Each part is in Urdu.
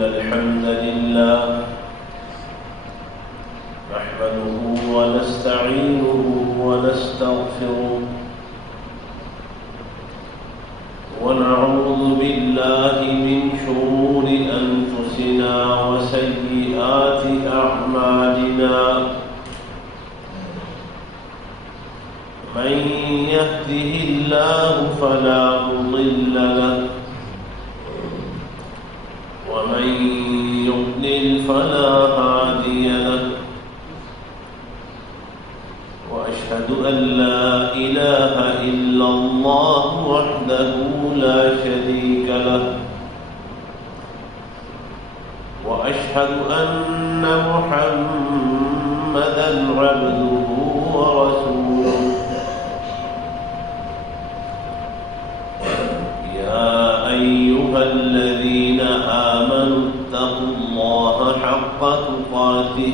الحمد لله نحمده ونستعينه ونستغفره ونعوذ بالله من شرور أنفسنا وسيئات أعمالنا من يهده الله فلا مضل له ومن يضلل فلا هادي له وأشهد أن لا إله إلا الله وحده لا شريك له وأشهد أن محمدًا عبده ورسوله يا أيها الذين آمنوا اتقوا الله حق تقاته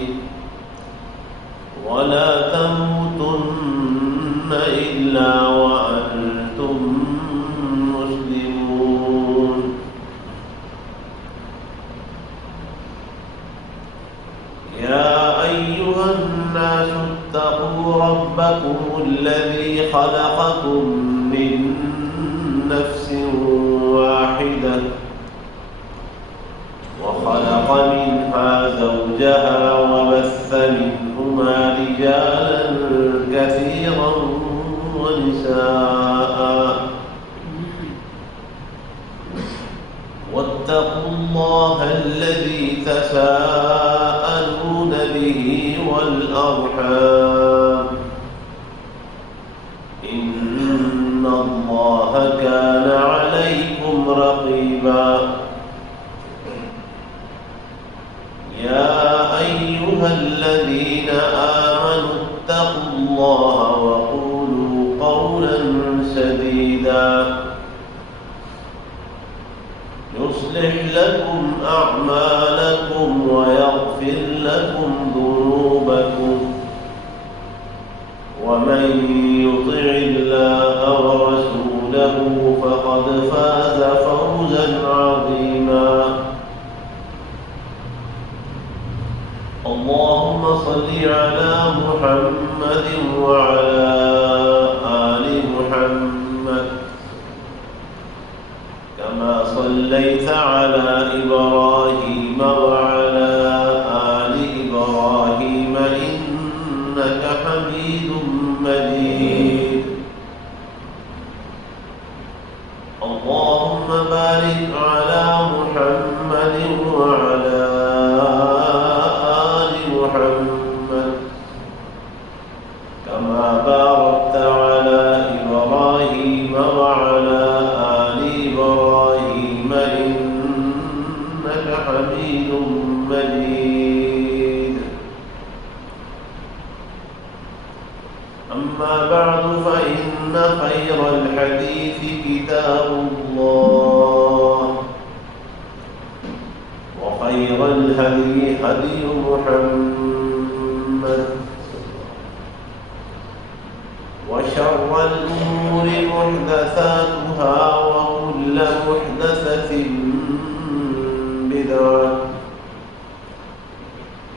ولا تموتن إلا وأنتم مسلمون يا أيها الناس اتقوا ربكم الذي خلقكم من نفس واحدة وخلق منها زوجها وبث منهما رجالا كثيرا ونساء واتقوا الله الذي تساءلون به والأرحام إن الله كان عليكم رقيبا يا أيها الذين آمنوا اتقوا الله وقولوا قولا سديدا يصلح لكم أعمالكم ويغفر لكم ذنوبكم ومن يطع الله ورسوله فقد فاز فوزا عظيما اللهم صل على محمد وعلى آل محمد كما صليت على إبراهيم وعلى آل إبراهيم إنك حميد مجيد اللهم بارك على محمد وعلى آل محمد كما باركت على إبراهيم وعلى آل إبراهيم إنك حميد مجيد أما بعد فإن خير الحديث كتاب الله وخير الهدي هدي محمد وشر الأمور محدثاتها وكل محدثة بدعة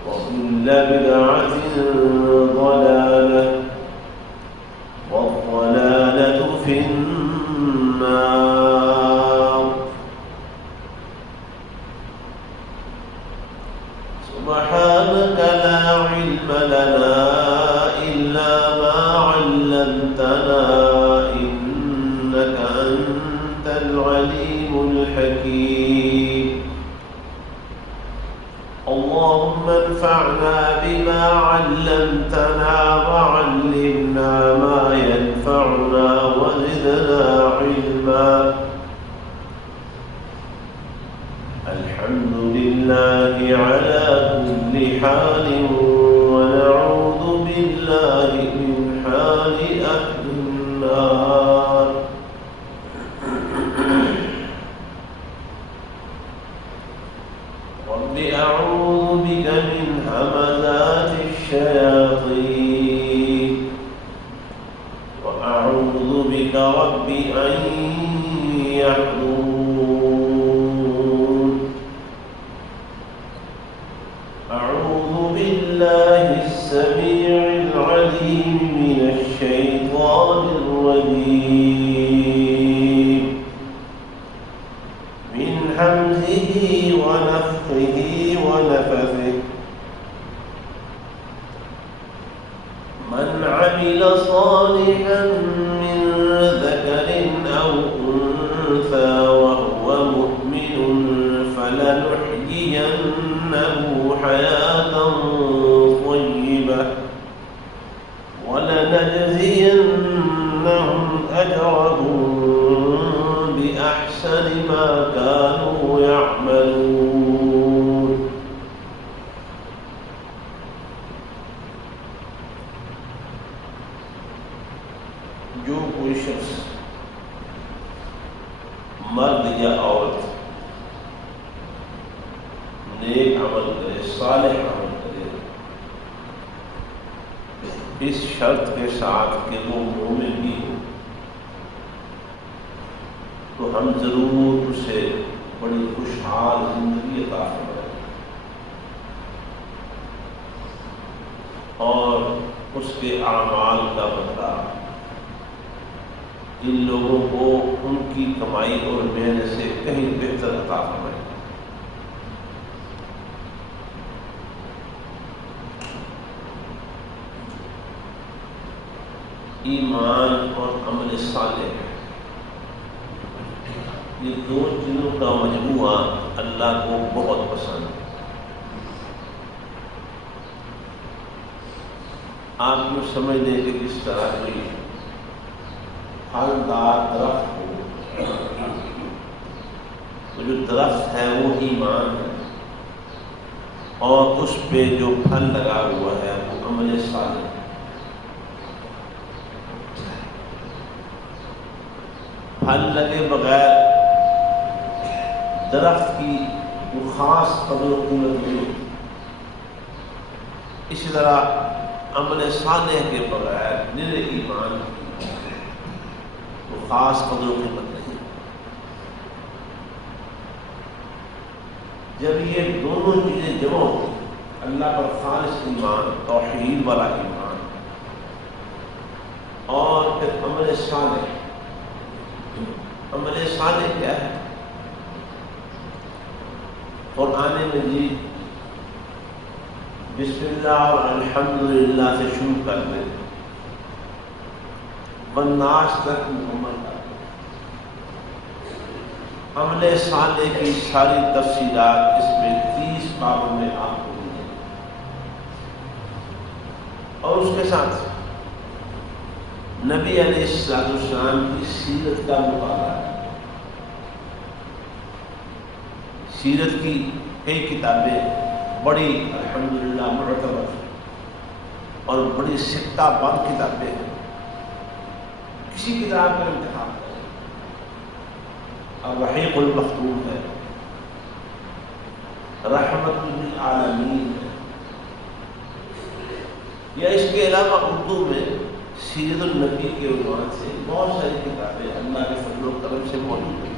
وكل بدعة ضلالة والضلالة في النار سبحانك لا علم لنا إلا ما علمتنا إنك أنت العليم الحكيم اللهم انفعنا بما علمتنا وعلمنا ما ينفعنا وزدنا علما الحمد لله على كل حال ونعوذ بالله من حال أهل النار رب أعوذ بك من همزات الشياطين وأعوذ بك رب أن يحضرون همزه ونفخه ونفثه من عمل صالحا من ذكر أو أنثى وهو مؤمن فلنحيينه حياة طيبة ولنجزينهم أجرهم بأحسن ما كانوا يعملون. جو کوئی شخص مرد یا عورت نیک عمل کرے، صالح عمل کرے، اس شرط کے ساتھ کہ وہ مومن بھی ہو، تو ہم ضرور اسے بڑی خوشحال زندگی عطا فرمائیں اور اس کے اعمال کا بدلہ ان لوگوں کو ان کی کمائی اور محنت سے کہیں بہتر عطا فرمائیں۔ ایمان اور عمل صالح، یہ دو چیزوں کا مجموعہ اللہ کو بہت پسند ہے۔ آپ یوں سمجھ لیں کہ کس طرح کوئی پھلدار درخت ہو، تو جو درخت ہے وہ ایمان ہے اور اس پہ جو پھل لگا ہوا ہے وہ عمل صالح ہے۔ پھل لگے بغیر درخت کی وہ خاص قدر و قیمت نہیں ہوتی، اسی طرح عمل صالح کے بغیر نرے ایمان کی وہ خاص قدر و قیمت نہیں۔ جب یہ دونوں چیزیں جمع ہوتی، اللہ پر خالص ایمان، توحید والا ایمان، اور پھر عمل صالح۔ عمل صالح کیا ہے؟ قرآن مجید بسم اللہ اور الحمدللہ سے شروع کر دیں، والناس تک مکمل کر دیں۔ عمل صالح کی ساری تفصیلات اس میں 30 بابوں میں آپ کو ملیں گے، اور اس کے ساتھ نبی علیہ السلام کی سیرت کا مطالعہ ہے۔ سیرت کی کئی کتابیں بڑی الحمدللہ معتبر اور بڑی سکتہ بند کتابیں ہیں۔ کسی کتاب کا انتخاب کریں، الرحیق المختوم ہے، رحمت للعالمین ہے، یا اس کے علاوہ اردو میں سیرت النبی کے عنوان سے بہت ساری کتابیں اللہ کے فضل و کرم سے موجود ہیں۔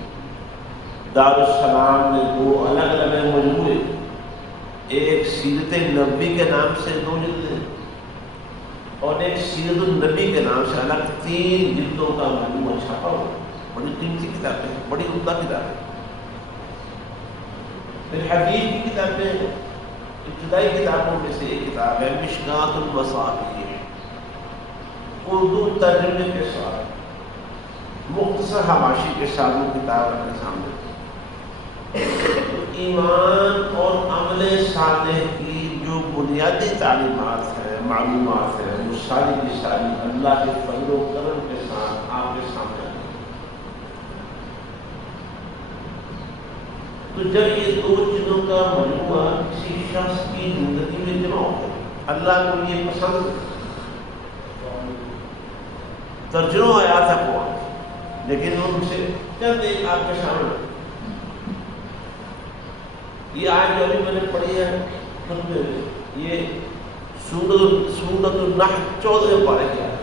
دارالسلام میں 2 الگ الگ مجموعے، ایک سیرت نبی کے نام سے 2 جلدیں اور ایک سیرت النبی کے نام سے الگ 3 جلدوں کا مجموعہ چھپا ہوا۔ بڑی قیمتی کتابیں ہیں، بڑی عمدہ کتابیں۔ پھر حدیث کی کتابیں، ابتدائی کتابوں میں سے ایک کتاب ہے مشکات المصابیح، اردو ترجمے کے ساتھ مختصر حواشی کے ساتھ وہ کتاب اپنے سامنے۔ ایمان اور عمل صالح کی جو بنیادی تعلیمات ہیں، معلومات ہیں، وہ ساری کی ساری اللہ کے فضل و کرم کے ساتھ آپ کے سامنے آئی۔ تو جب یہ 2 چیزوں کا مجموعہ کسی شخص کی زندگی میں جمع ہوتا ہے، اللہ کو یہ پسند ہے۔ درجنوں آیات ہے قرآن، لیکن ان سے چند ایک آپ کے سامنے۔ یہ آیت جو ابھی میں نے پڑھی ہے یہ سورۃ النحل 14 پارے کی آیت۔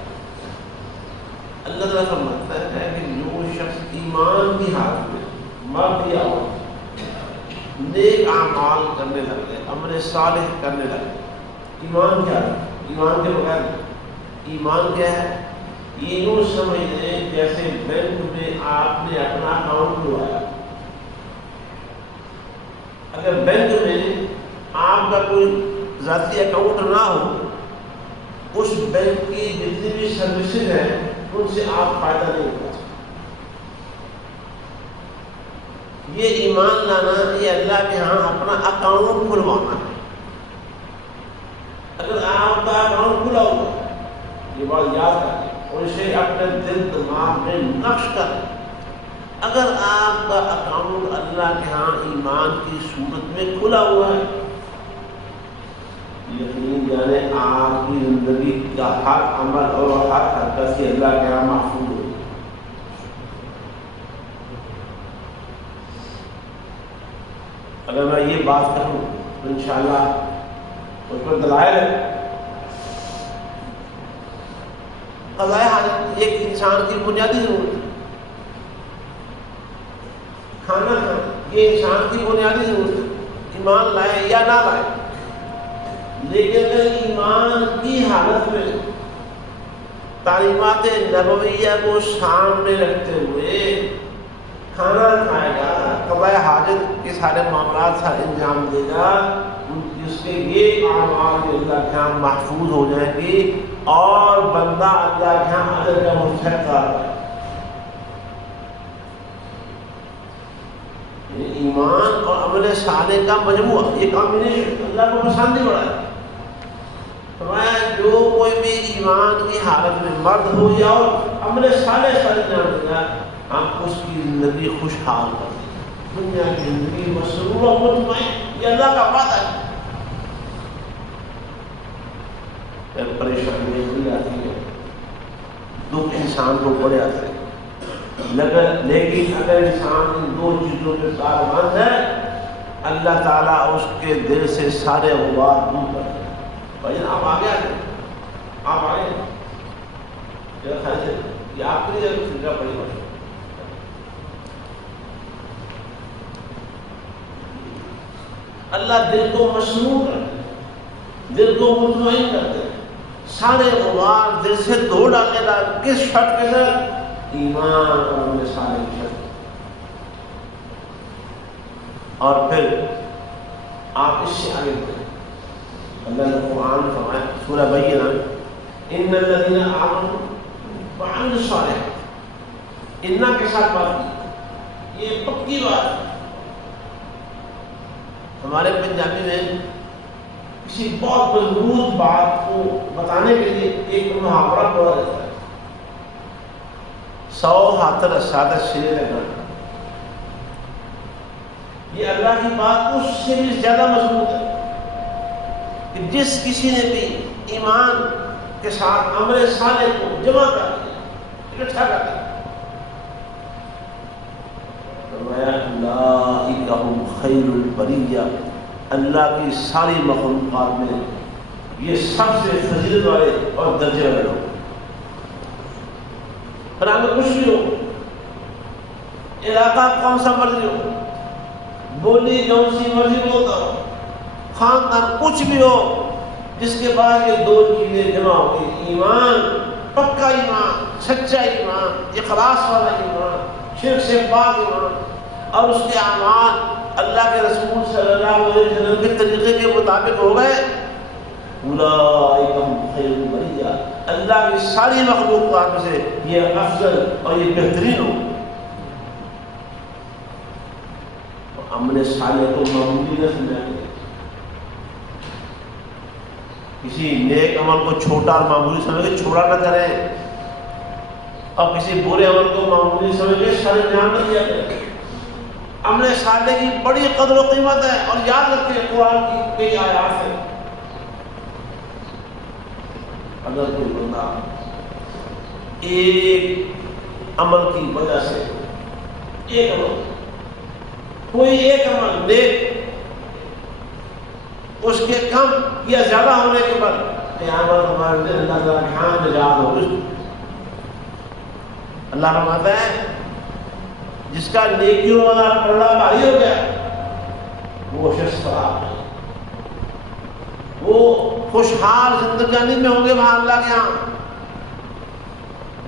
اللہ تعالیٰ فرماتا ہے کہ جو شخص ایمان کی حالت میں مرد یا عورت نیک اعمال کرنے لگے، عمل صالح کرنے لگے۔ ایمان کیا ہے؟ ایمان کے بغیر ایمان کیا ہے؟ یہ یوں سمجھ لیں جیسے بینک میں آپ نے اپنا اکاؤنٹ کھلوایا، اگر بینک میں آپ کا کوئی ذاتی اکاؤنٹ نہ ہو، اس بینک کی جتنی بھی سروسز ہیں ان سے آپ فائدہ نہیں اٹھا سکتے۔ یہ ایمان لانا، یہ اللہ کے ہاں اپنا اکاؤنٹ کھلوانا ہے۔ اگر آپ کا اکاؤنٹ کھلا ہوا، یہ بات یاد کریں اور اسے اپنے دل دماغ میں نقش کریں، اگر آپ کا اکاؤنٹ اللہ کے ہاں ایمان کی صورت میں کھلا ہوا ہے، یقین جانے آپ کی زندگی کا ہر عمل اور ہر حرکت سے اللہ کے ہاں محفوظ ہو۔ اگر میں یہ بات کروں تو انشاءاللہ اس پر دلائل ہے۔ قضاء حاجت ایک انسان کی بنیادی ضرورت ہے۔ کھانا کھانا یہ انسان کی بنیادی ضرورت ہے، ایمان لائے یا نہ لائے۔ لیکن اگر ایمان کی حالت میں تعلیمات نبویہ کو سامنے رکھتے ہوئے کھانا کھائے گا، قضاء حاجت کے سارے معاملات سارے انجام دے گا، جس کے یہ اعمال جو اللہ کے ہاں محفوظ ہو جائیں گی اور بندہ اللہ کے ہاں اجر کا مستحق قرار پائے۔ ایمان اور عمل صالح کا مجموعہ، یہ کامبینیشن اللہ کو پسند نہیں بڑا ہے۔ فرمایا جو کوئی بھی ایمان کی حالت میں مرد ہو یا عمل صالح انجام دے گا، ہم اس کی زندگی خوشحال کر دیں گے، دنیا کی زندگی مسرور و مطمئن، یہ اللہ کا وعدہ ہے۔ جب پریشانی بڑی آتی ہے، دکھ انسان کو بڑے آتے ہیں، لیکن اگر انسان ان دو چیزوں کے ساتھ مند ہے، اللہ تعالیٰ اس کے دل سے سارے غبار دور کر دیں۔ بھائی آپ آگے آگے آپ آگے میرا خیال سے یہ آپ کے لیے فکر بڑی بات ہے۔ اللہ دل کو مسرور کرتے ہیں، دل کو مطمئن کرتے ہیں، سارے غبار دل سے دھو ڈالنے کا کس شرط کے ساتھ؟ ایمان اور عمل صالح کی شرط۔ اور پھر آپ اس سے آگے بڑھیں۔ اللہ نے قرآن میں فرمایا سورہ بینہ، ان الذین آمنوا وعملوا الصالحات، انہ کے ساتھ بات کی، یہ پکی بات ہے۔ ہمارے پنجابی میں کسی بہت مضبوط بات کو بتانے کے لیے ایک محاورہ بولا جاتا ہے، 100 ہاتھ رسادہ سرے لگا۔ یہ اللہ کی بات اس سے بھی زیادہ مضبوط ہے کہ جس کسی نے بھی ایمان کے ساتھ عمل صالح کو جمع کر دیا، اکٹھا کر دیا، فرمایا اولئک هم خیر البریہ، اللہ کی ساری مخلوقات میں یہ سب سے فضیلت والے اور درجے والے لوگ۔ اور ہمیں کچھ بھی ہو، علاقہ کون سا مرضی ہو، بولی جون سی مرضی بولتا ہو، خاندان کچھ بھی ہو، جس کے بعد یہ دو چیزیں جمع ہو گئی، ایمان، پکا ایمان، سچا ایمان، اخلاص والا ایمان، شرک سے پاک ایمان، اور اس کے اعمال اللہ کے رسول صلی اللہ علیہ وسلم کے طریقے کے مطابق ہو گئے، اولئک هم خیر البریہ، اللہ کی ساری مخلوقات میں سے یہ افضل اور یہ بہترین ہو۔ عمل صالح کو معمولی نہ سمجھیں، کسی نیک عمل کو چھوٹا اور معمولی سمجھ کے چھوڑا نہ کریں، اور کسی برے عمل کو معمولی سمجھ کے سر انجام نہ دیا کریں۔ عمل صالح کی بڑی قدر و قیمت ہے، اور یاد رکھیں قرآن کی کئی آیات ہیں، اگر کوئی بندہ ایک عمل کی وجہ سے، ایک عمل، کوئی ایک عمل نیک اس کے کم یا زیادہ ہونے کے بعد قیامت ہمارے دن اللہ تعالیٰ کے ہاں نجات ہو۔ اللہ فرماتا ہے جس کا نیکیوں والا پلڑا بھاری ہو گیا وہ شخص خراب ہے، وہ خوشحال زندگانی میں ہوں گے وہاں اللہ کے ہاں،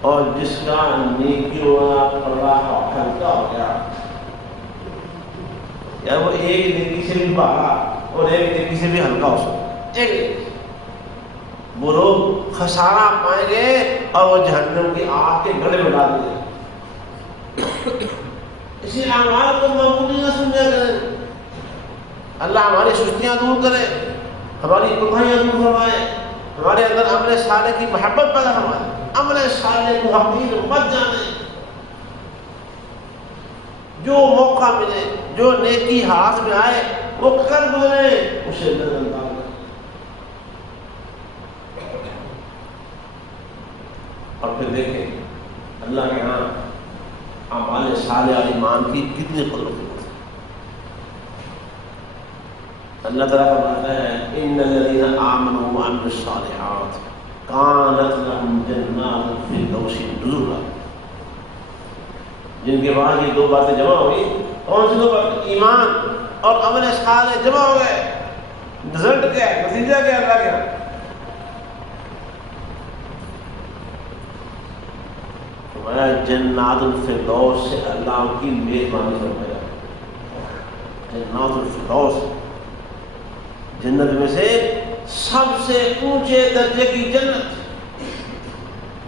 اور جس کا نیکیوں والا پلڑا ہلکا ہو گیا یار وہ ایک نیکی سے بھی بھاگا اور ایک نیکی سے بھی ہلکا ہو سکتا، ایک وہ لوگ خسارہ پائیں گے اور وہ جہنم کی آگ کے گلے میں ڈال دیں گے۔ اسی اعمال کو معمولی نہ سمجھا کریں، اللہ ہماری سستیاں دور کرے، ہماری کوتاہیاں دور فرمائے، ہمارے اندر عمل صالح کی محبت پیدا فرمائے، عمل صالح کو حقیر مت جانے، جو موقع ملے، جو نیکی ہاتھ میں آئے وہ کر گزرے، اسے نظر انداز کریں۔ اور پھر دیکھیں اللہ کے ہاں اعمال صالح اور ایمان کی کتنی قدرت ہے۔ اللہ تعالیٰ فرماتا ہے ان الذین آمنوا وعملوا الصالحات کانت لهم جنات الفردوس نزلا، جن کے بعد یہ دو باتیں جمع ہوئی، کون سی دو باتیں؟ ایمان اور عمل صالح جمع ہو گئے، رزلٹ کیا ہے، نتیجہ کیا ہے اللہ کے؟ جنات الفردوس سے اللہ کی میزبانی فرمایا، جنات الفردوس جنت میں سے سب سے اونچے درجے کی جنت،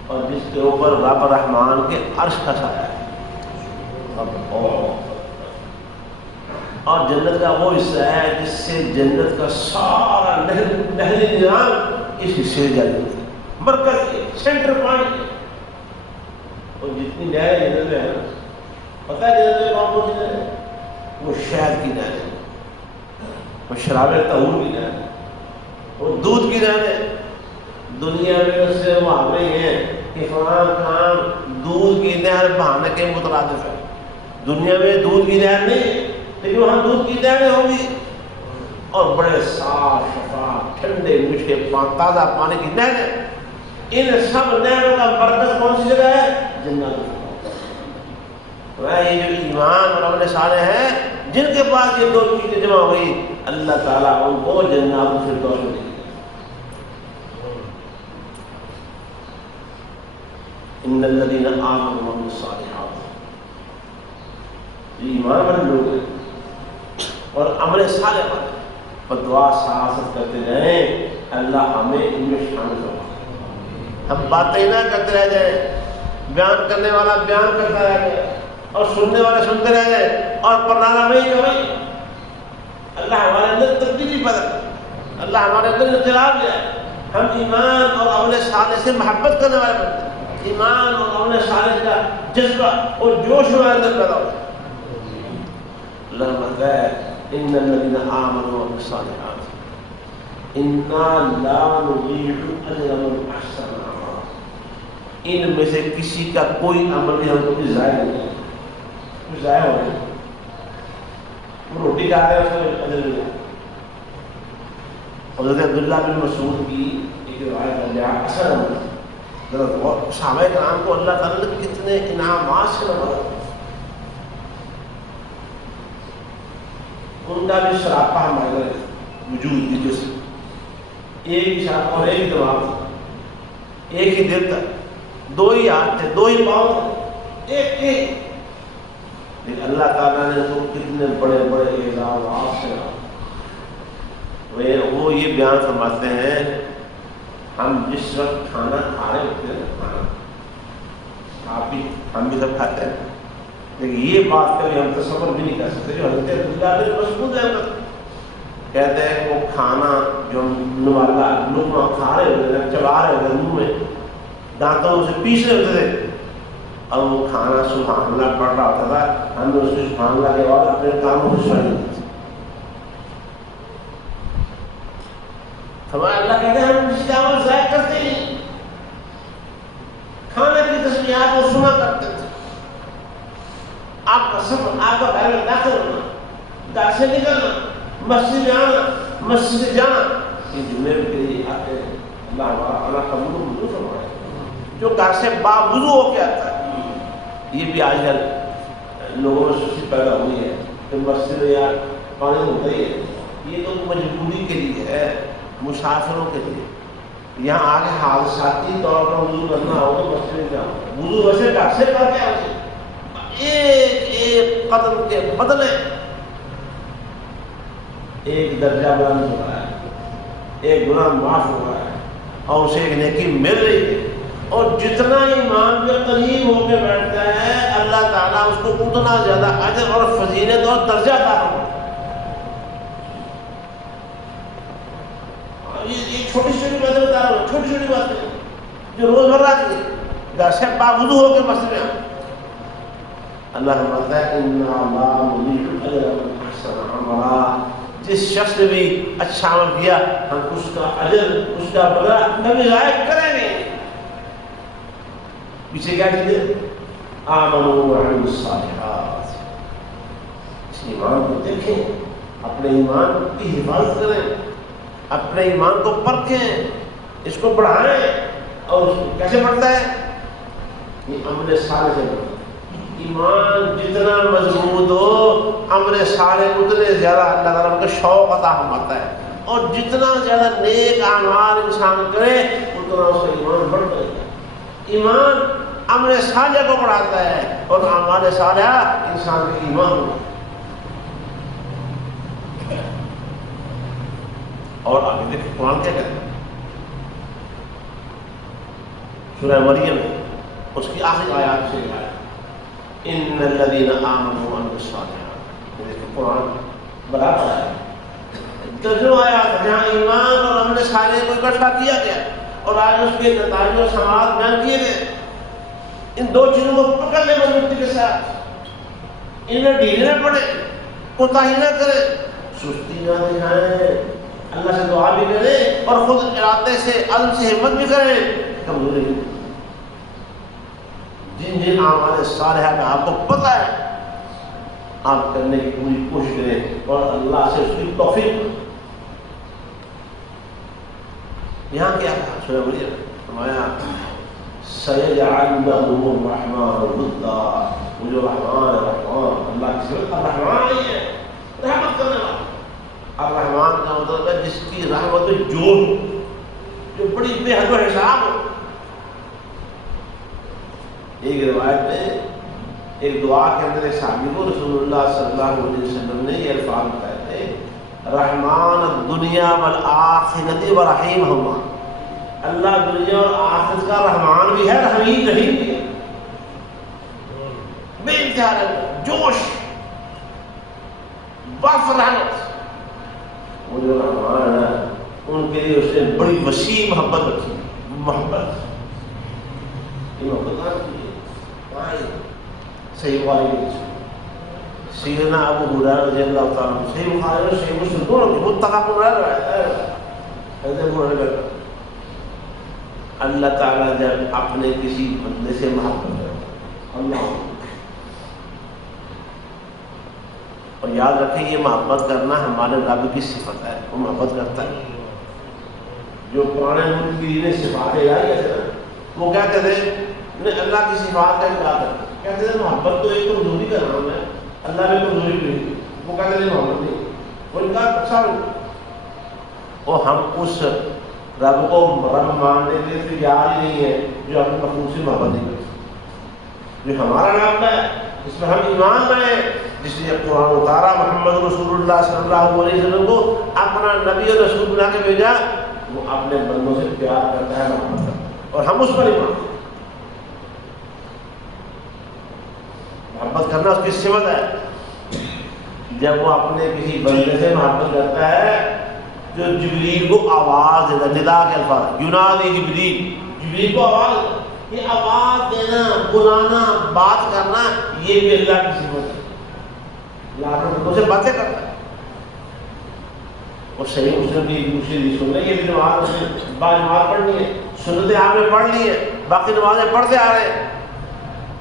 اور جس کے اوپر رب رحمان کے عرش کا سایہ ہے، اور جنت کا وہ حصہ ہے جس سے جنت کا سارا نہری نظام اس حصے سے جاری ہوتا ہے، مرکز کے سینٹر پوائنٹ کے۔ اور جتنی نہریں جنت میں ہے، پتہ ہے جنت میں کون کون سی نہر ہے؟ وہ شہد کی نہر ہے، وہ شراب طہور کی نہر ہے، وہ دودھ کی نہر ہے۔ دنیا میں اس سے محاورے ہیں کہ فلاں کام دودھ کی نہر بہانے کے مترادف ہے۔ دنیا میں دودھ کی نہر نہیں، لیکن وہاں دودھ کی نہریں ہوں گی، اور بڑے صاف شفاف ٹھنڈے میٹھے تازہ پانی کی نہریں۔ ان سب نہروں کا مرکز کون سی جگہ ہے؟ جنت الفردوس۔ یہ جو ایمان اور عمل صالح ہیں، جن کے پاس یہ دو چیزیں جمع ہوئی، اللہ تعالیٰ ان کو جنات الفردوس میں دے گا۔ ان الذین آمنوا وعملوا الصالحات، یہ ایمان والے لوگ ہیں اور عمل صالح والے، اور دعا سیاست کرتے رہیں اللہ ہمیں ان میں شامل ہو۔ ہم باتیں نہ کرتے رہ جائیں، بیان کرنے والا بیان کرتا رہ جائے اور سننے والے سنتے رہ جائیں، اور پرانا نہیں کریں۔ اللہ ہمارے اندر تبدیلی پیدا کرے، اللہ ہمارے اندر انقلاب لائے، ہم ایمان اور عمل صالح سے محبت کرنے والے بنتے ہیں، ایمان اور عمل صالح کا جذبہ اور جوش ہمارے اندر پیدا ہوتا ہے۔ اللہ فرماتا ہے ان الذین آمنوا وعملوا الصالحات انا لا نضيع اجر من احسن عملا، ان میں سے کسی کا کوئی عمل بھی ہم کو ضائع نہیں ہے، کچھ ضائع ہو رہا ہے، وہ روٹی کھا رہے ہیں اس میں اجر ملے۔ حضرت عبداللہ بن مسعود کی ایک روایت ہے، اثر صحابہ کرام کو اللہ تعالیٰ نے کتنے انعامات سے نوازا، ان کا بھی شراپہ ہمارے وجود کی جسم، ایک ہی شراپہ اور ایک ہی دماغ تھا، ایک ہی دل تھا، دو ہی ہاتھ تھے، دو ہی پاؤں تھے، ایک لیکن اللہ تعالیٰ نے تو کتنے بڑے بڑے اعزازات سے وہ یہ بیان فرماتے ہیں، ہم جس وقت کھانا کھا رہے ہوتے ہیں، کھانا آپ بھی ہم بھی سب کھاتے ہیں، لیکن یہ بات کبھی ہم تصور بھی نہیں کر سکتے۔ جو حضرت عبداللہ بن مسعود ہیں کہتے ہیں کہ وہ کھانا جو نوالا لقمہ کھا رہے ہوتے ہیں، چبا رہے ہوتے ہیں، منہ میں دانتوں سے پیس رہے ہوتے تھے، اور وہ کھانا سبحان اللہ پڑھ رہا ہوتا تھا، ہم نے اس کو سبحان اللہ کے بعد اپنے کاموں کو چھوڑ دیتے تھے۔ ہمارا اللہ کہتے ہیں ہم کسی کا عمل ضائع کرتے نہیں، کھانے کی تسبیحات کو سنا کرتے تھے۔ آپ کا سفر، آپ کا گھر میں داخل ہونا، گھر سے نکلنا، مسجد میں آنا، مسجد سے جانا، یہ جمعے کے لیے آتے ہیں، اللہ ہمارا اللہ قبول و منظور فرمائے۔ جو گھر سے باوضو ہو کے آتا ہے، یہ بھی آج کل لوگوں میں سستی پیدا ہوئی ہے کہ مسجد یا پانی ہوتا ہی ہے، یہ تو مجبوری کے لیے ہے، مسافروں کے لیے۔ یہاں آگے حادثاتی طور پر وضو کرنا ہو تو مسجد میں جاؤ، وضو ویسے گھر سے کر کے آؤ، ایک ایک قدم کے بدلے ایک درجہ بلند ہو رہا ہے، ایک گناہ معاف ہو رہا ہے اور اسے ایک نیکی مل رہی ہے. اور جتنا ایمان کے قریب ہو کے بیٹھتا ہے اللہ تعالیٰ اس کو اتنا زیادہ اجر اور فضیلت اور درجہ عطا کرتا ہے. یہ چھوٹی چھوٹی باتیں بتا رہا ہوں، چھوٹی چھوٹی باتیں جو روزمرہ کی گھر سے باوضو ہو کے مسئلے ہیں. اللہ فرماتا ہے اِنَّا لَا نُضِيعُ أَجْرَ مَنْ أَحْسَنَ عَمَلًا. جس شخص نے بھی اچھا عمل کیا ہم اس کا اجر، اس کا بدلہ کبھی ضائع کریں گے. پیچھے کیا چیزیں؟ آمنوا وعملوا الصالحات. اس ایمان کو دیکھیں، اپنے ایمان کی حفاظت کریں، اپنے ایمان کو پرکھیں، اس کو بڑھائیں. اور اس کو کیسے بڑھتا ہے؟ یہ عمل صالح سے بڑھتا ہے. ایمان جتنا مضبوط ہو عمل صالح اتنے زیادہ اللہ تعالیٰ کا شوق عطا فرماتا ہے. اور جتنا زیادہ نیک اعمال انسان کرے اتنا اس کا ایمان بڑھتا ہے. ایمان عمل صالح کو بڑھاتا ہے اور اعمال صالحہ انسان کے ایمان کو. اور آگے دیکھیں قرآن کیا کہتا ہے سورہ مریم اس کی آخری آیات سے آیا ان الذین آمنوا وعملوا الصالحات. دیکھیں قرآن برابر ہے. درجوں آیات جہاں ایمان اور عمل صالح کو اکٹھا کیا گیا اور آج اس کے نتائج و ثمرات بیان کیے گئے. ان دو چیزوں کو پکڑ لیں مضبوطی کے ساتھ، ان میں ڈھیلے نہ پڑے، کوتاہی نہ کرے، سستی نہ دکھائیں، اللہ سے دعا بھی کریں اور خود ارادے سے عزم سے ہمت بھی کریں. کمزوری جن جن اعمال صالحہ کا آپ کو پتہ ہے آپ کرنے کی پوری کوشش کریں اور اللہ سے اس کی توفیق. یہاں کیا کہا سورہ مریم فرمایا سَيَجْعَلُ لَهُمُ الرَّحْمَٰنُ وُدًّا. وہ جو رحمان اللہ کی صفت الرحمان ہی ہے، رحمت کرنے والا. الرحمان کا مطلب ہے جس کی رحمت جو بڑی بے حد و حساب ہو. ایک روایت میں ایک دعا کے اندر ایک صحابی کو رسول اللہ صلی اللہ علیہ وسلم نے یہ الفاظ بتائے تھے رحمان الدنیا والآخرت ورحیمہما. اللہ دنیا اور آخرت کا رحمان بھی ہے، رحیم بھی ہے. بے انتہا جوش بف رحمت. وہ جو رحمان ہے ان کے لیے اس نے بڑی وسیع محبت رکھی. محبت یہ محبت صحیح بخاری کے سیدنا ابو ہریرہ رضی اللہ تعالیٰ عنہ صحیح بخاری اور صحیح مسلم دونوں کی متفق علیہ. اللہ تعالیٰ جب اپنے کسی بندے سے محبت کرتا اللہ، اور یاد رکھیں یہ محبت کرنا ہمارے رب کی صفت ہے، وہ محبت کرتا ہے. جو پرانے ملک کی نے صفات الہیہ ہے وہ کیا کہتے ہیں اللہ کی صفات کا انکار کرتے ہیں. کہتے ہیں محبت تو ایک کمزوری کا نام ہے، اللہ میں کمزوری نہیں. وہ کہتے ہیں محبت نہیں، وہ انکار اچھا. اور ہم اس رب کو رب ماننے کے لیے تیار ہی نہیں ہے جو اپنے مخلوق سے محبت نہیں کرتے. جو ہمارا نام ہے اس میں ہم ایمان لائیں، جس نے قرآن اتارا محمد رسول اللہ صلی اللہ علیہ وسلم کو اپنا نبی اور رسول بنا کے بھیجا، وہ اپنے بندوں سے پیار کرتا ہے، محبت کرتا ہے اور ہم اس پر ایمان. محبت کرنا اس کی صفت ہے. جب وہ اپنے کسی بندے سے محبت کرتا ہے جو جبریل کو آواز دیتا ہے، ندا کے الفاظ ینادی جبریل کو آواز، یہ آواز دینا، بلانا، بات کرنا یہ بھی اللہ کی صفت ہے. اللہ اپنے بندوں سے باتیں کرتا ہے. اور صحیح مسلم کی دوسری سن رہی ہے، یہ نماز با نماز پڑھنی ہے، سنتیں آپ نے پڑھ لی ہے، باقی نمازیں پڑھتے آ رہے ہیں.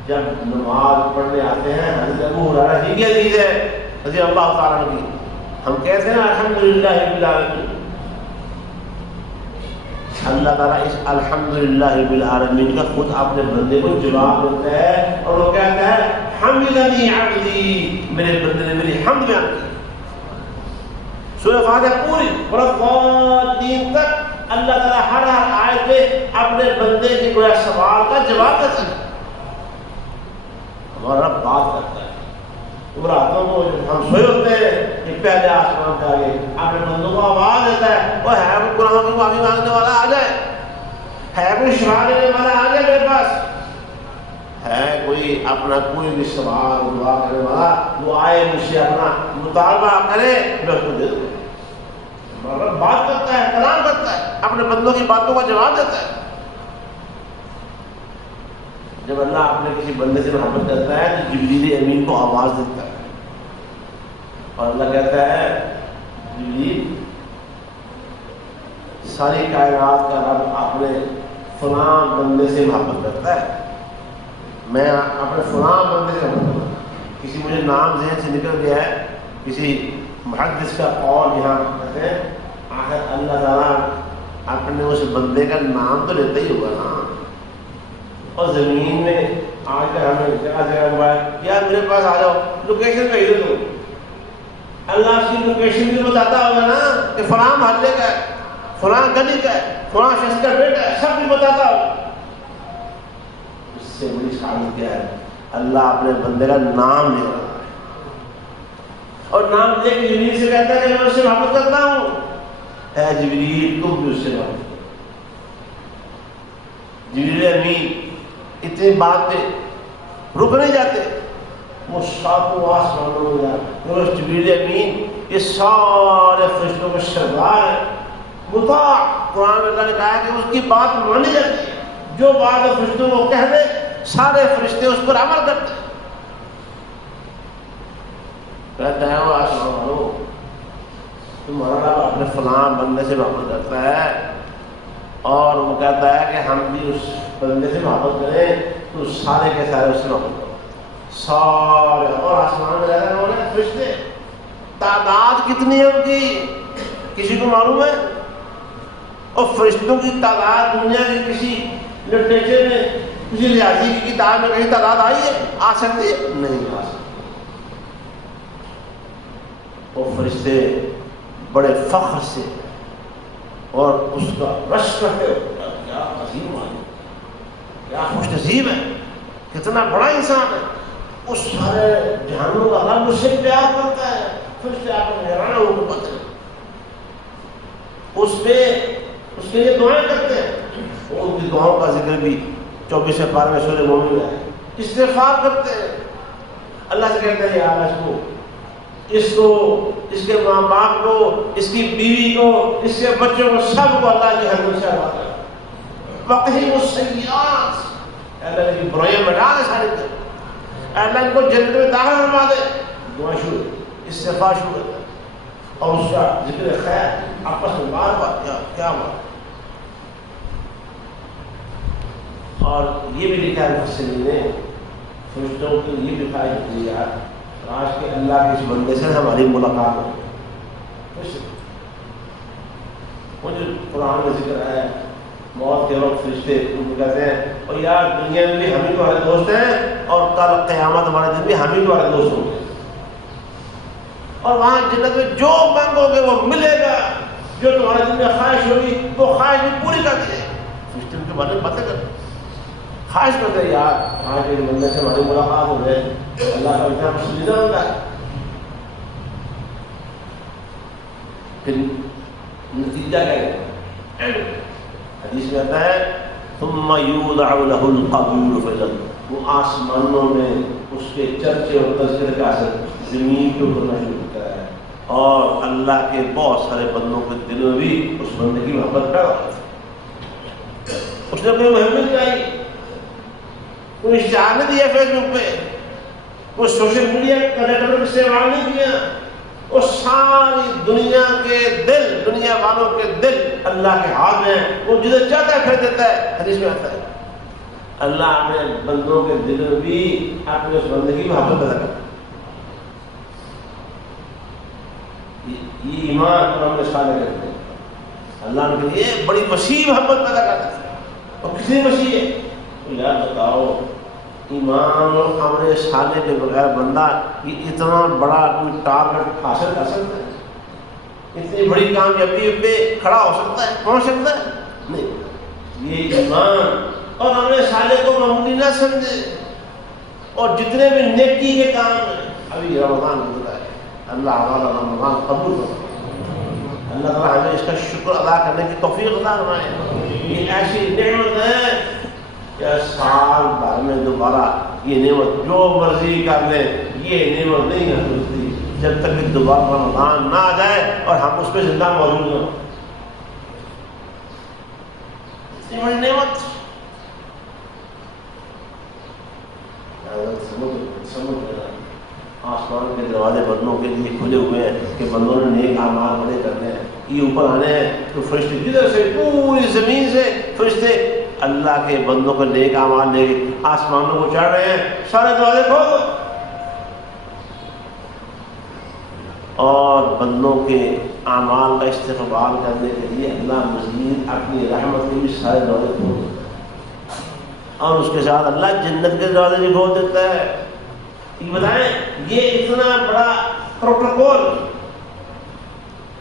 جب نماز پڑھنے آتے ہیں حضرت ابو ہریرہ ہی کی حدیث ہے رضی اللہ تعالیٰ عنہ کی، ہم کہتے ہیں الحمدللہ رب العالمین. اللہ تعالیٰ اس الحمدللہ رب العالمین کا خود اپنے بندے کو جواب دیتا ہے اور وہ کہتا ہے حمدنی عبدی، میرے بندے نے میری حمد بیان کی. سورہ فاتحہ پوری والضالین تک اللہ تعالیٰ ہر آیت میں اپنے بندے کے کوئی سوال کا جواب دیتا ہے. ہمارا رب بات کرتا ہے، راتوں کو ہم سوئے ہوتے ہیں کہ پہلے آسمان پہ آگے اپنے بندوں کو آواز دیتا ہے، وہ ہے کوئی قرآن کی معافی مانگنے والا آ جائے، ہے کوئی شفا دینے والا آ جائے میرے پاس، ہے کوئی اپنا کوئی بھی سوال دعا کرنے والا وہ آئے مجھ سے اپنا مطالبہ کرے، میں اس کو دے دوں۔ بات کرتا ہے، کلام کرتا ہے، اپنے بندوں کی باتوں کا جواب دیتا ہے۔ جب اللہ اپنے کسی بندے سے محبت کرتا ہے تو جبریل امین کو آواز دیتا ہے اور اللہ کہتا ہے جبریل ساری کائنات کا رب اپنے فلاں بندے سے محبت کرتا ہے، میں اپنے فلاں بندے سے محبت کرتا ہوں۔ کسی مجھے نام ذہن سے نکل گیا ہے، کسی محدث کا قول یہاں کہتے ہیں آخر اللہ تعالیٰ اپنے اس بندے کا نام تو لیتا ہی ہوگا نا۔ اور زمین میں آج کل ہمیں جگہ جگہ ہوا ہے یار میرے پاس آ جاؤ، لوکیشن بھیج دو تم، اللہ اس کی لوکیشن بھی بتاتا ہوگا نا کہ فلاں محلے کا ہے، فلاں گلی کا ہے، فلاں شخص کا بیٹا ہے، سب بھی بتاتا ہوگا۔ اس سے بڑی شہادت کیا ہے؟ اللہ اپنے بندے کا نام لے رہا ہے اور نام لے کے جبریل سے کہتا ہے کہ میں اس سے محبت کرتا ہوں، اے جبریل تم بھی اس سے محبت کرو۔ جبریل امین اتنی بات پہ رک نہیں جاتے، وہ ساتوں آسمانوں میں جاتے، وہ جبریل امین یہ سارے فرشتوں کے سردار ہیں، مطاع۔ قرآن میں اللہ نے کہا ہے کہ اس کی بات مانی جاتی ہے، جو بات فرشتوں کو کہہ دے سارے فرشتے اس پر عمل کرتے ہیں۔ کہتا ہے وہ آسمان والوں تمہارا رب اپنے فلاں بندے سے محبت کرتا ہے، اور وہ کہتا ہے کہ ہم بھی اس بندے سے محبت کریں تو سارے کے سارے اس سے محبت کرو، سارے۔ اور آسمان میں رہنے والے فرشتے تعداد کتنی ہے ان کی کسی کو معلوم ہے؟ اور فرشتوں کی تعداد دنیا کے کسی لٹریچر میں کسی ریاضی کی کتاب میں کہیں تعداد آئی ہے؟ آ سکتی ہے؟ نہیں آ سکتی۔ وہ فرشتے بڑے فخر سے اور اس کا رش کرتے ہوئے کیا عظیم آدمی، کیا خوش نصیب ہے، کتنا بڑا انسان ہے، اس سارے جہانوں کا رب اس سے پیار کرتا ہے۔ پھر سے آپ کو حیران ہو کو پتہ اس کے لیے دعائیں کرتے ہیں، وہ ان کی دعاؤں کا ذکر بھی 24 پارے میں سورہ مومن میں ہے، استغفار کرتے ہیں، اللہ سے کہتے ہیں یا اللہ اس کو، اس کے ماں باپ کو، اس کی بیوی کو، اس کے بچوں کو، سب کو اللہ کی حرمت سے آباد کر، وقہم السیئات، اللہ کی برائیاں مٹا دے ساری طرح، اللہ ان کو جنت میں داخل فرما دے۔ دعا شروع، استغفار شروع کرتا ہے اور اس کا ذکر خیر آپس میں بار بار کیا بات۔ اور یہ بھی لکھا ہے مفسرین نے، فرشتوں کو یہ دکھائی دیتی ہے آج کے اللہ کے اس بندے سے ہماری ملاقات ہو۔ مجھے قرآن میں ذکر ہے موت کے وقت فرشتے ان کو کہتے ہیں اور یار دنیا میں بھی ہم ہی تمہارے دوست ہیں اور کل قیامت ہمارے دن بھی ہم ہی تمہارے دوست ہوں گے، اور وہاں جنت میں جو مانگو گے وہ ملے گا، جو تمہارے دل میں خواہش ہوگی وہ خواہش بھی پوری کر دی جائے گی۔ فرشتے ان کے بارے میں باتیں کرتے خواہش کرتے یار آج ایک بندے سے ہماری ملاقات ہو جائے، اللہ کا اتنا پسندیدہ ہوتا ہے۔ پھر نتیجہ کیا ہے؟ حدیث میں آتا ہے ثم یوضع له القبول فی الارض، وہ آسمانوں میں اس کے چرچے اور تذکرے کا اثر زمین کے اوپر شروع ہوتا ہے، اور اللہ کے بہت سارے بندوں کے دلوں میں بھی اس بندے کی محبت پیدا ہوتی ہے۔ اس نے کوئی مہم نہیں چلائی، کوئی اشتہار نہیں دیا فیس بک پہ، کوئی سوشل میڈیا کا نیٹ ورک استعمال نہیں کیا، وہ ساری دنیا کے دل، دنیا والوں کے دل اللہ کے ہاتھ میں ہیں، وہ جسے چاہتا ہے پھیر دیتا ہے۔ حدیث میں آتا ہے اللہ اپنے بندوں کے دل میں بھی اپنے اس بندے کی محبت پیدا کرتا ہے۔ یہ ایمان اور ہم صالح کرتے ہیں، اللہ نے یہ بڑی وسیع محبت پیدا کرتا ہے۔ اور کتنی وسیع ہے؟ تو یاد بتاؤ ایمان اور عمل صالح کے بغیر بندہ یہ اتنا بڑا کوئی ٹارگٹ حاصل کر سکتا ہے؟ اتنی بڑی کامیابی پہ کھڑا ہو سکتا ہے، پہنچ سکتا ہے؟ نہیں۔ یہ ایمان اور عمل صالح کو معمولی نہ سمجھے، اور جتنے بھی نیکی کے کام ہیں ابھی رمضان گزرا ہے، اللہ ہمارا رمضان قبول کرے، اللہ تعالیٰ ہمیں اس کا شکر ادا کرنے کی توفیق عطا فرمائے۔ یہ ایسی نعمت ہے کہ سال بھر میں دوبارہ یہ نعمت جو مرضی کر لیں یہ نعمت نہیں ملتی جب تک کہ دوبارہ رمضان نہ آ جائے اور ہم اس پہ زندہ موجود ہوں۔ اتنی بڑی نعمت سمجھ آسمان کے دروازے بندوں کے لیے کھلے ہوئے ہیں کہ بندوں نے نیک اعمال بڑے کرنے ہیں، یہ اوپر آنے ہیں تو فرشتے جدھر سے پوری زمین سے فرشتے اللہ کے بندوں کو نیک اعمال لے کے آسمانوں کو چڑھ رہے ہیں، سارے دروازے کھول دو اور بندوں کے اعمال کا استقبال کرنے کے لیے اللہ مزید اپنی رحمت کے بھی سارے دروازے کھول دیتا ہے، اور اس کے ساتھ اللہ جنت کے دروازے بھی کھول دیتا ہے۔ یہ بتائیں یہ اتنا بڑا پروٹوکول،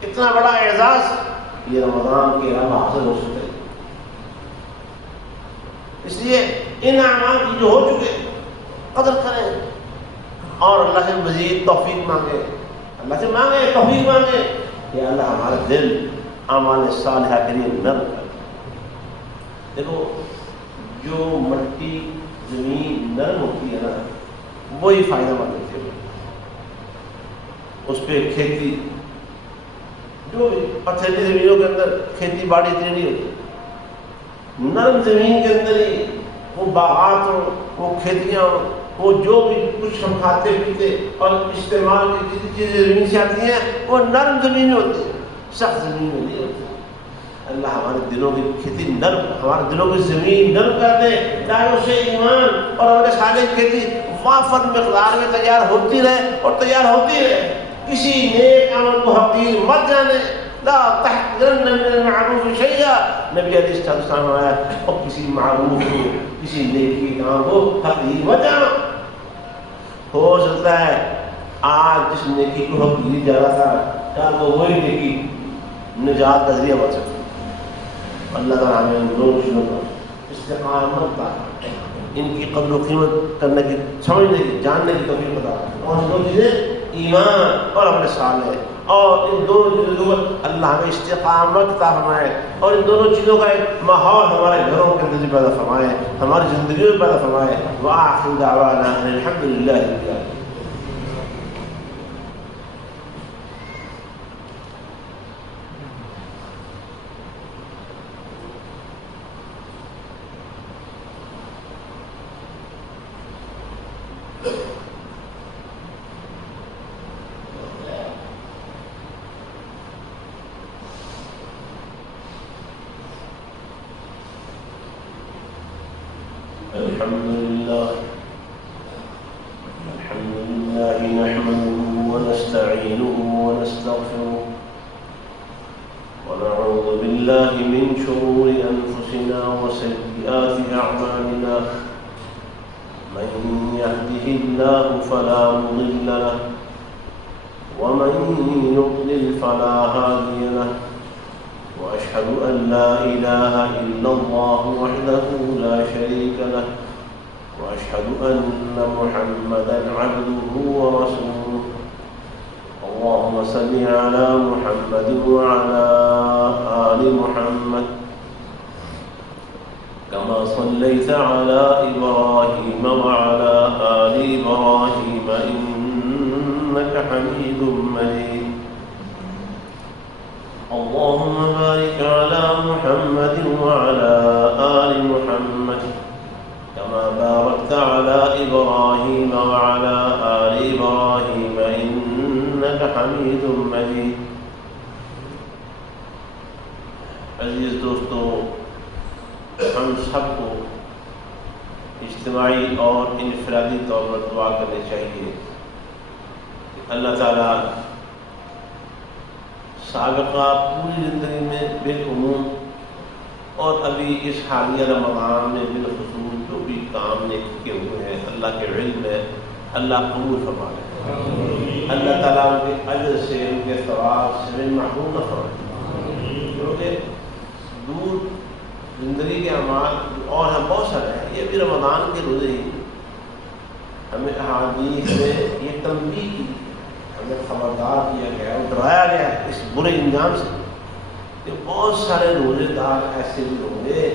اتنا بڑا اعزاز یہ رمضان کے علاوہ حاصل ہو سکتا ہے۔ اس لیے ان اعمال کی جو ہو چکے قدر کریں اور اللہ سے مزید توفیق مانگے، اللہ سے مانگے توفیق مانگے کہ اللہ ہمارا دل اعمال صالحہ کے لیے نرم کر۔ دیکھو جو مٹی زمین نرم ہوتی ہے نا وہی فائدہ مند ہوتی ہے، اس پہ کھیتی جو بھی پتھریلی زمینوں کے اندر کھیتی باڑی اتنی نہیں ہوتی، نرم زمین کے اندر ہی وہ باغات ہوں، وہ کھیتیاں ہوں، وہ جو بھی کچھ ہم کھاتے پیتے اور استعمال کی جتنی چیزیں زمین سے آتی ہیں وہ نرم زمین میں ہوتی ہے، سخت زمین میں نہیں ہوتی۔ اللہ ہمارے دلوں کی کھیتی نرم، ہمارے دلوں کی زمین نرم کر دے تاکہ اسے ایمان اور ہمارے صالح کھیتی وافر مقدار میں تیار ہوتی رہے اور تیار ہوتی رہے۔ کسی نیک عمل کو حقیر مت جانے، لا تحقرن من المعروف شیئا، نبی علیہ السلام نے آیا اور کسی معروف کو کسی نیکی کام کو حقیر مت جانا۔ ہو سکتا ہے آج جس نیکی کو حقیر جا رہا تھا کل تو وہی نیکی نجات کا ذریعہ بن سکتی۔ اللہ تعالیٰ ہمیں ان دونوں چیزوں پر استقامت کا، ان کی قدر و قیمت کرنے کی، سمجھنے کی، جاننے کی توفیق عطا فرمائے۔ اور دو چیزیں ایمان اور اپنے صالح، اور ان دونوں چیزوں کے اوپر اللہ ہمیں استقامت عطا فرمائے اور ان دونوں چیزوں کا ایک ماحول ہمارے گھروں کے اندر پیدا فرمائے، ہماری زندگیوں میں پیدا فرمائے۔ وآخر دعوانا ان الحمد للہ رب العالمین۔ الحمد لله نحمده ونستعينه ونستغفره ونعوذ بالله من شرور أنفسنا وسيئات أعمالنا، من يهده الله فلا مضل له ومن يضلل فلا هادي له، وأشهد أن لا إله إلا الله وحده لا شريك له، وأشهد أن محمدا عبده ورسوله۔ اللهم صل على محمد وعلى آل محمد كما صليت على إبراهيم وعلى آل إبراهيم إنك حميد مجيد۔ اللهم بارك على محمد وعلى آل محمد كما باركت على إبراهيم وعلى آل إبراهيم إنك حميد مجيد۔ عزیز دوستو، ہم سب کو اجتماعی اور انفرادی طور پر دعا کرنی چاہیے کہ اللہ تعالیٰ سابقہ پوری زندگی میں بالعموم اور ابھی اس حالیہ رمضان میں بالخصوص جو بھی کام نے کیے ہوئے ہیں اللہ کے علم میں اللہ قبول فرما لے، اللہ تعالیٰ ان کے اجر سے، ان کے ثواب سے محروم نہ فرمائے، کیونکہ دور زندگی کے اعمال اور ہم بہت سارے ہیں، یہ بھی رمضان کے روزے ہی ہمیں احادیث سے یہ تنبیہ کی، ہمیں خبردار کیا گیا اور ڈرایا گیا اس برے انجام سے کہ بہت سارے روزے دار ایسے بھی ہوں گے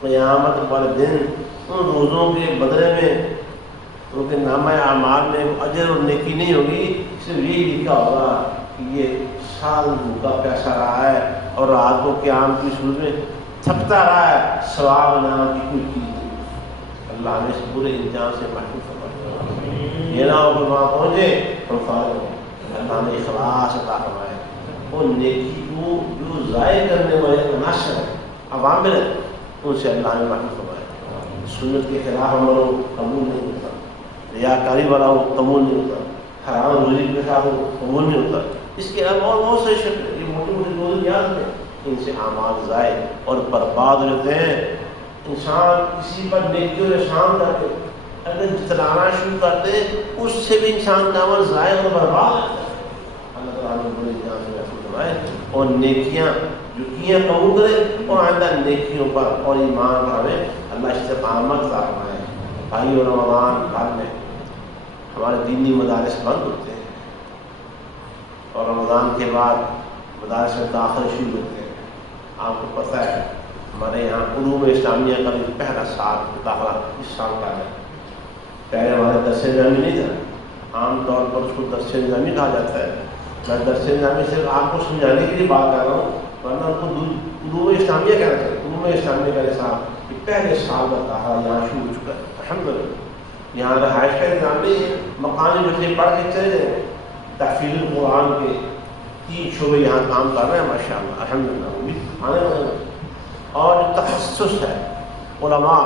قیامت والے دن ان روزوں کے بدلے میں ان کے نامہ اعمال میں اجر اور نیکی نہیں ہوگی، صرف یہی لکھا ہوگا کہ یہ سال بھوکا پیاسا رہا ہے اور رات کو قیام کی صورت میں تھکتا رہا ہے، ثواب نام کی کوئی چیز نہیں۔ اللہ نے اس برے انجام سے محفوظ فرمایا، یہ نہ ہو کہ وہاں پہنچے اور فارغ ہو۔ اللہ نے اخلاص عطا فرمایا، وہ نیکی کو جو ضائع کرنے والے عناصر ہیں، عوامل ہیں، ان سے اللہ نے محفوظ فرمایا۔ سنت کے خلاف عمل ہو قبول نہیں ہوتا، ریاکاری والا ہو قبول نہیں ہوتا، حرام روزی کے ساتھ ہو قبول نہیں ہوتا۔ اس کے علاوہ اور بہت سے شکل، یہ موٹی موٹی روزی یاد ہیں، ان سے اعمال ضائع اور برباد ہو جاتے ہیں۔ انسان کسی پر نیکی اور احسان کرتے اگر جتلانا شروع کرتے اس سے بھی انسان کا عمل ضائع اور برباد ہوتا ہے۔ اللہ تعالیٰ نے بڑے انسان سے محفوظ فرمائے اور نیکیاں جو کیاں قبول کرے اور آئندہ نیکیوں پر اور ایمان پر ہمیں اللہ استقامت عطا فرمائے۔ بھائی اور رمضان بھر میں ہمارے دینی مدارس بند ہوتے ہیں اور رمضان کے بعد مدارس میں داخل شروع ہوتے ہیں۔ آپ کو پتہ ہے ہمارے یہاں علوم اسلامیہ کا بھی پہلا سال داخلہ اس سال کا ہے۔ پہلے ہمارے درس نظامی نہیں تھا، عام طور پر اس کو درس نظامی کہا جاتا ہے۔ میں درس نظامی صرف آپ کو سمجھانے کے لیے بات کر رہا ہوں، ورنہ ان کو علوم اسلامیہ کہنا چاہیے۔ علوم اسلامیہ کا نصاب کہ پہلے سال کا داخلہ یہاں شروع ہو چکا ہے الحمدللہ۔ یہاں رہائش کا نظام نہیں ہے، مقامی بچے پڑھ کے چلے جائیں۔ تحفیظ القرآن کے 3 شعبے یہاں کام کر رہے ہیں ماشاءاللہ الحمدللہ، وہ بھی آنے والے ہیں۔ اور جو تخصص ہے علماء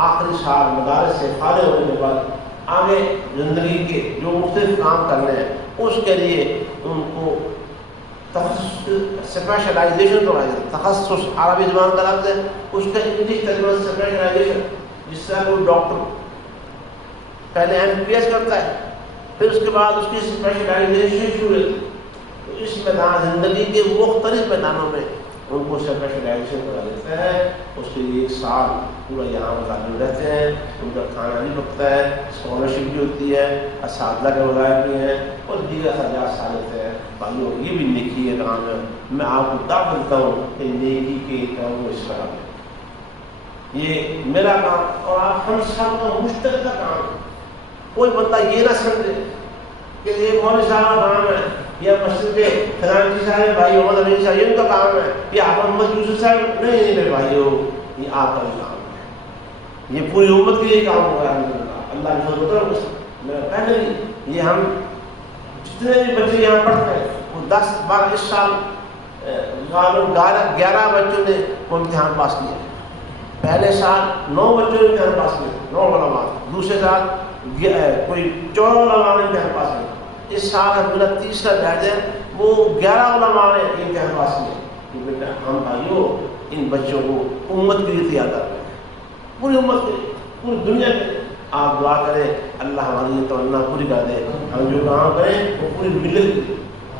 آخری سال مدارس سے فارغ ہونے کے بعد آگے زندگی کے جو مختلف کام کرنے ہیں اس کے لیے ان کو تخصص اسپیشلائزیشن کروائی جاتی ہے۔ تخصص عربی زبان کا لفظ ہے، اس کا انگلش ترجمہ اسپیشلائزیشن، جس طرح کوئی ڈاکٹر پہلے MPS کرتا ہے پھر اس کے بعد اس کی اسپیشلائزیشن شروع ہوتی ہے، تو اس میدان زندگی کے مختلف میدانوں میں ان کو اسپیشلائزیشن کرا دیتا ہے۔ اس کے لیے 1 سال پورا یہاں ملازم رہتے ہیں، ان کا کھانا بھی پکتا ہے، اسکالرشپ بھی ہوتی ہے، اساتذہ کے وظائف بھی ہیں اور دیگر اخراجات سارے ہیں۔ بھائیو یہ بھی نیکی کا کام ہے۔ میں آپ کو دعوت دیتا ہوں کہ نیکی کے کام کو اس طرح ہے، یہ میرا کام اور آپ ہم سب کا مشترکہ کام ہے۔ کوئی بندہ یہ نہ سمجھے کہ یہ مولوی صاحب کا کام ہے یا مسجد کے خزانچی صاحب بھائی محمد امین صاحب ان کا کام ہے یا آپ محمد یوسف صاحب، نہیں میرے بھائیو یہ آپ کا بھی کام ہے، یہ پوری امت کے لیے کام ہو رہا ہے۔ اللہ کی فضل میں پہلے بھی یہ ہم جتنے بھی بچے یہاں پڑھتے ہیں وہ 10-12 اس سال 11 بچوں نے وہ امتحان پاس کیا ہے۔ پہلے سال 9 بچوں نے امتحان پاس کیا، 9 علماء، دوسرے سال کوئی 14 علماء نے امتحان پاس کیا۔ اس سال میرا 30 بیٹھ ہے وہ 11 علماء نے امتحان پاس کیا۔ کہ بیٹا ہم بھائیوں ان بچوں کو امت کے لیے تیار کر رہے ہیں، پوری امت کے لیے، پوری دنیا کے لیے۔ آپ دعا کریں اللہ ہماری یہ تمنا پوری کر دے، ہم جو کام کریں وہ پوری ملت کے لیے،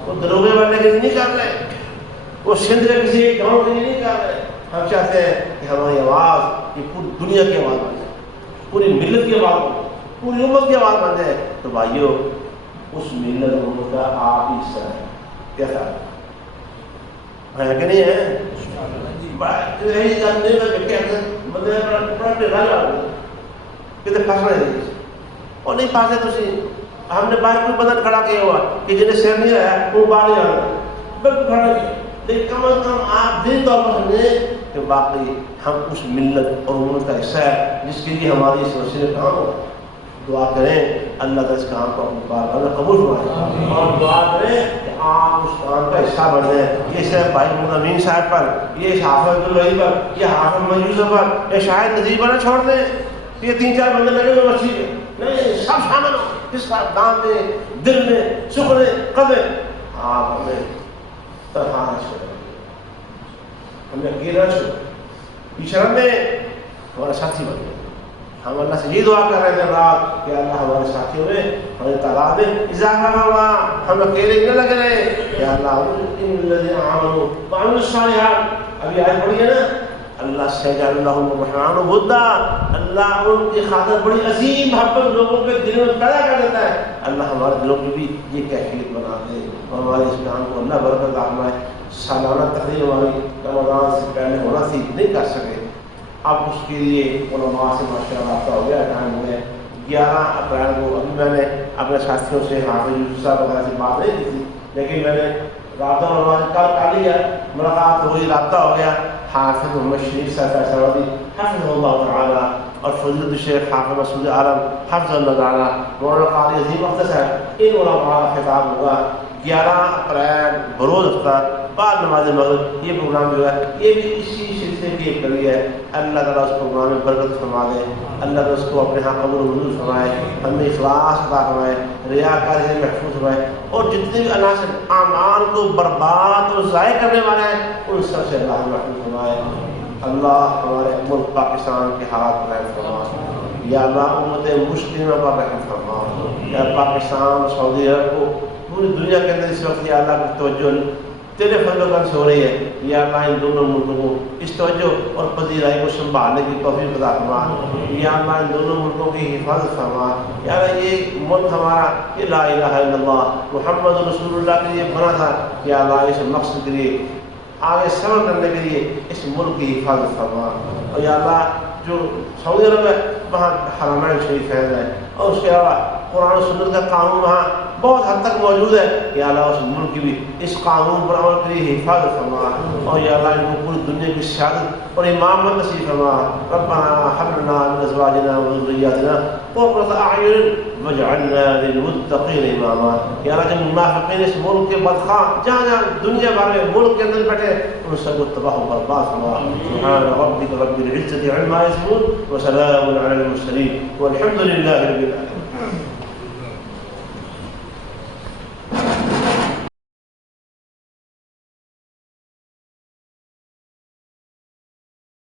وہ دروگے والے کے لیے نہیں کر رہے، وہ سندھ کے کسی گاؤں کے لیے نہیں کر رہے۔ ہم چاہتے ہیں کہ ہماری آواز یہ پوری دنیا کی آواز بن جائے، پوری ملت کی آواز بن جائے، پوری امت کی آواز بن جائے۔ تو بھائیو اس ملت امت کا آپ ہی حصہ ہے، کیسا ہے کہ نہیں ہے؟ یہی جاننے میں کہتے ہیں بندے بڑا پہ گھر آ گئے کتنے پھنس رہے ہیں اور نہیں پھنسے تو سی ہم نے باہر کوئی بدن کھڑا کیا ہوا کہ جنہیں سیر نہیں رہا وہ باہر نہیں آ رہا بالکل کھڑا کیا، لیکن کم از کم آپ دل طور پر سمجھیں کہ باقی ہم اس ملت اور امت کا حصہ ہے جس کے لیے ہماری اس وسیلے کام ہو۔ دعا کریں اللہ کا اس کام کو بار قبول فرمائے اور دعا کریں کہ آپ اس کام کا حصہ بن جائیں۔ یہ صرف بھائی محمد امین صاحب پر، یہ حافظ عبدالوہی پر، یہ حافظ محمد یوسف پر، یہ شاہد نذیر پر نہ چھوڑ دیں، یہ 3-4 بندے لگے ہوئے مسجد میں، نہیں سب شامل ہو اس کا دام میں، دل میں، شکر قدر۔ آپ ہمیں تنہا نہ چھوڑیں، ہمیں اکیلا چھوڑیں، پیچھے ہمیں ہمارا ساتھی بن جائے۔ ہم اللہ سے یہ دعا کر رہے ہیں رات کہ اللہ ہمارے ساتھیوں میں ہمیں تعداد میں اضافہ ہوا، ہم اکیلے نہ لگ رہے کہ اللہ ان الذین آمنوا وعملوا الصالحات۔ ابھی آیت پڑھی ہے نا اللہ سیجعل لهم الرحمن ودا، اللہ ان کی خاطر بڑی عظیم محبت لوگوں کے دلوں میں پیدا کر دیتا ہے۔ اللہ ہمارے دلوں کی بھی یہ کیفیت بنا دے اور ہمارے اس کام کو اللہ برکت فرمائے۔ سالانہ تقریر ہماری رمضان سے پہلے ہونا تھی، نہیں کر سکے، اب اس کے لیے علماء سے ماشاءاللہ رابطہ ہو گیا، ٹائم ہو گیا 11 اپریل کو۔ ابھی میں نے اپنے ساتھیوں سے حافظ یوسف صاحب وغیرہ سے بات نہیں کی تھی، لیکن میں نے رابطہ علماء سے کل کر لیا، ملاقات ہوئی، رابطہ ہو گیا۔ حافظ محمد شریف صاحب فیصلوی حفظ اللہ تعالیٰ اور فضیلت الشیخ حافظ مسعود عالم حفظ اللہ تعالیٰ، مولانا قاری عظیم اختر صاحب، ان علماء کا خطاب ہوگا 11 اپریل بروز افطار بعد نماز مغرب۔ یہ پروگرام جو ہے یہ بھی اسی سلسلے کی ایک کڑی ہے۔ اللہ تعالیٰ اس پروگرام میں برکت فرما دے، اللہ تعالیٰ اس کو اپنے ہاں قبول و منظور فرمائے، ہمیں اخلاص عطا فرمائے، ریاکاری سے محفوظ فرمائے، اور جتنے بھی عناصر اعمال کو برباد اور ضائع کرنے والے ہیں ان سب سے اللہ محفوظ فرمائے۔ اللہ ہمارے ملک پاکستان کے حالات پر رحم فرما، یا اللہ امت مسلمہ پر رحم فرما، یا پاکستان سعودی عرب کو پوری دنیا کے اندر اس وقت یا اللہ کی توجہ تیرے فضل و کرم سے ہو رہی ہے، یا اللہ ان دونوں ملکوں کو اس توجہ اور پذیرائی کو سنبھالنے کی توفیق عطا فرما، یا اللہ ان دونوں ملکوں کی حفاظت فرما، یا اللہ یہ ملک ہمارا یہ لا الہ الا اللہ محمد رسول اللہ کے لیے بنا تھا، یا اللہ اس مقصد کے لیے آگے سفر کرنے کے لیے اس ملک کی حفاظت فرما، اور یا اللہ جو سعودی عرب ہے وہاں حرمین شریف ہے اور اس کے علاوہ قرآن و سنت کا قانون وہاں بہت حد تک موجود ہے، یا اللہ اس ملک کی بھی اس قانون پر عمل کے لیے حفاظت فرما، اور یا اللہ ان کو پوری دنیا کی سعادت اور امامت نصیب فرما۔ ربنا هب لنا من ازواجنا وذرياتنا قرة اعین واجعلنا للمتقین اماما۔ یا اللہ جو منافقین اس ملک کے بدخواہ جہاں جہاں دنیا بھر میں ملک کے اندر بیٹھے ان سب کو تباہ و برباد فرما۔ سبحان ربک رب العزة عما یصفون وسلام علی المرسلین والحمد للہ رب العالمین۔